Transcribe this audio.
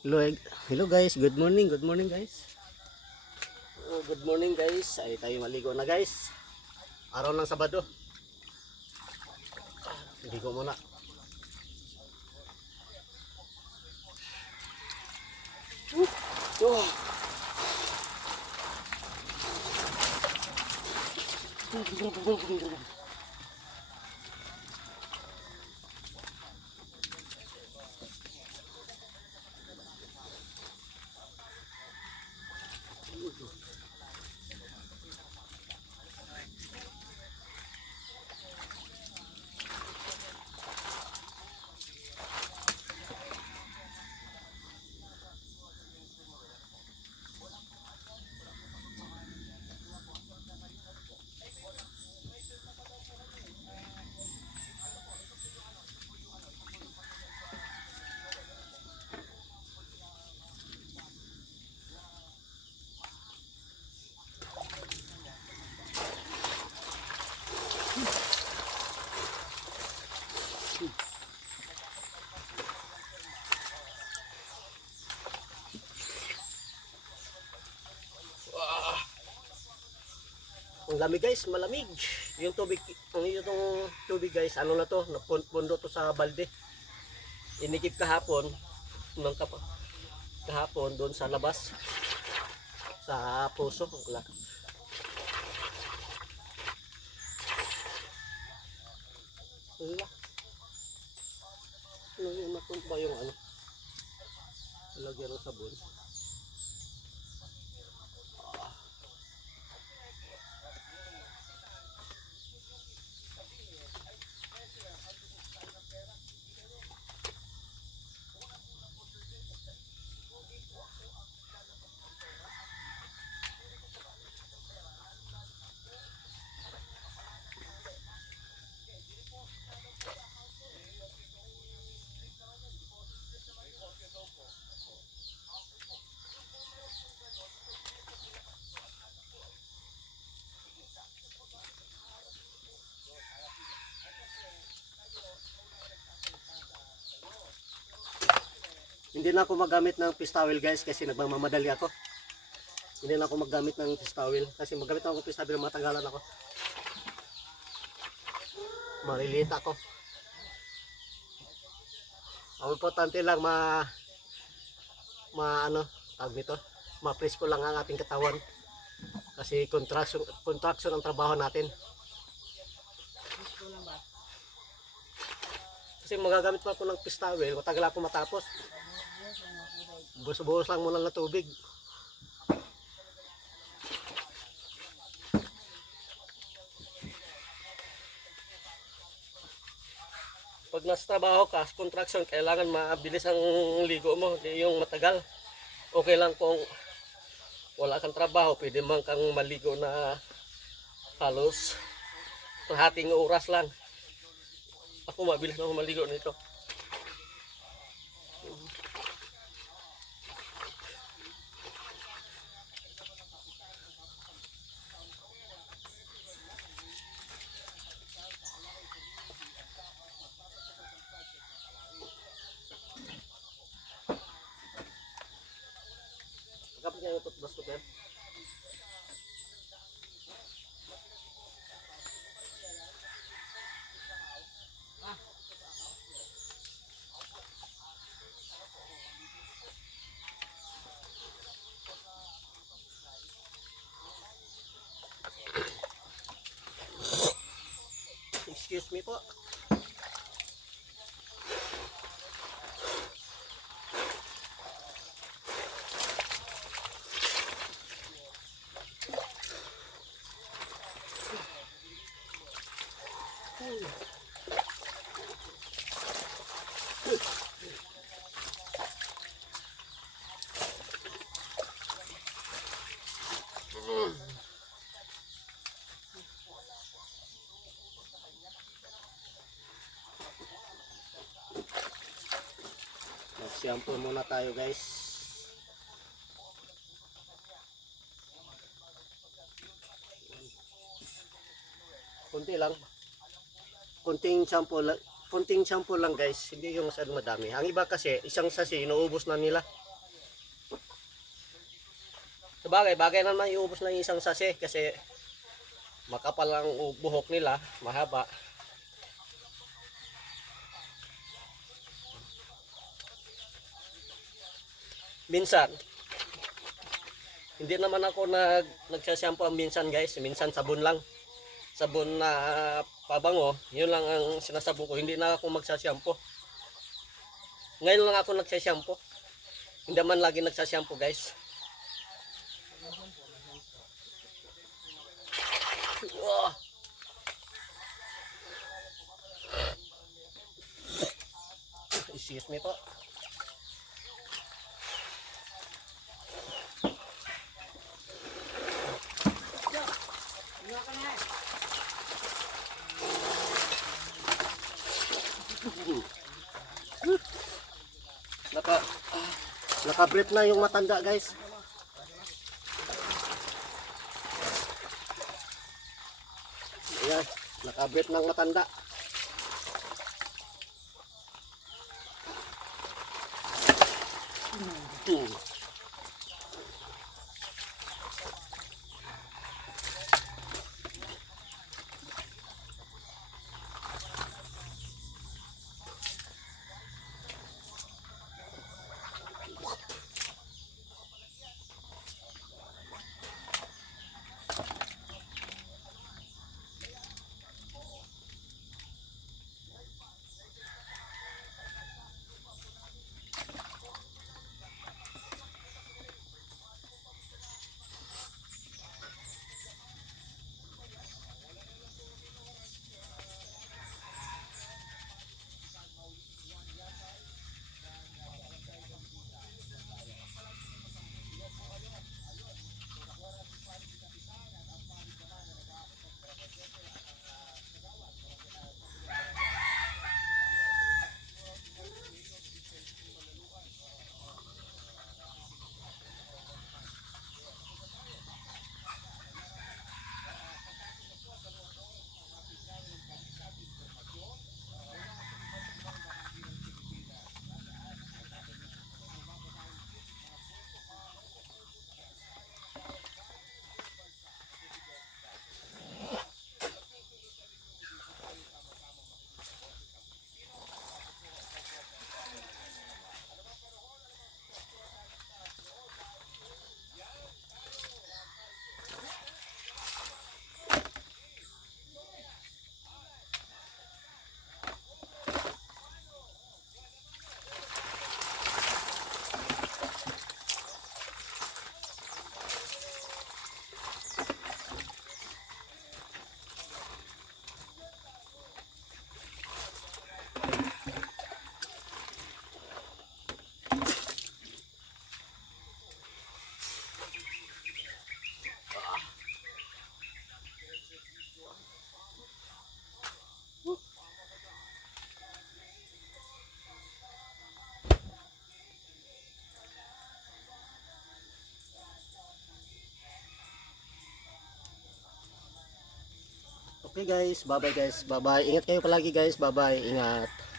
Hello, hello guys, good morning guys. Good morning guys, ay tayo maligo na guys. Araw ng Sabado. Ligo muna. Oh. Ang lamig guys, malamig. Yung tubig, itong tubig guys, ano na to, napundo to sa balde. Inikip kahapon ng kahapon doon sa labas sa puso. Wala. Wala. Ano yung natumba yung ano? Lagyan ng sabon. Hindi na ako magamit ng fish towel guys kasi nagmamamadali ako. Hindi na ako magamit ng fish towel kasi magamit ako ng fish towel matanggalan ako. Maliliit ako. Ang importante lang ano, tawag nito, ma-fresh ko lang ang ating katawan. Kasi contraction ang trabaho natin. Kasi magagamit pa ako ng fish towel, matagal ako matapos. Buhos lang muna ng tubig. Pag nasa trabaho ka, contraction, kailangan mabilis ang ligo mo, hindi yung matagal. Okay lang kung wala kang trabaho, pwede man kang maligo na halos hating oras lang. Ako mabilis na ako maligo nito. Kapag niya yung toothbrush ko, Ben. Excuse me po. Mag-shampoo muna tayo guys. Kunti lang. Konting shampoo lang guys, hindi yung masyadong madami. Ang iba kasi isang sachet inuubos na nila. Sabagay, bagay naman iubos na yung isang sase kasi makapal ang buhok nila, mahaba. Minsan, hindi naman ako nagsasampo minsan guys, minsan sabon lang. Sabon na pabango, yun lang ang sinasabon ko. Hindi na ako magsasampo. Ngayon lang ako nagsasampo. Hindi man lagi nagsasampo guys. Oh. Excuse me po. Naka-brief na yung matanda guys. Ayan, naka-brief ng matanda. Okay guys, bye bye guys, bye bye. Ingat kayo palagi guys, bye bye, ingat.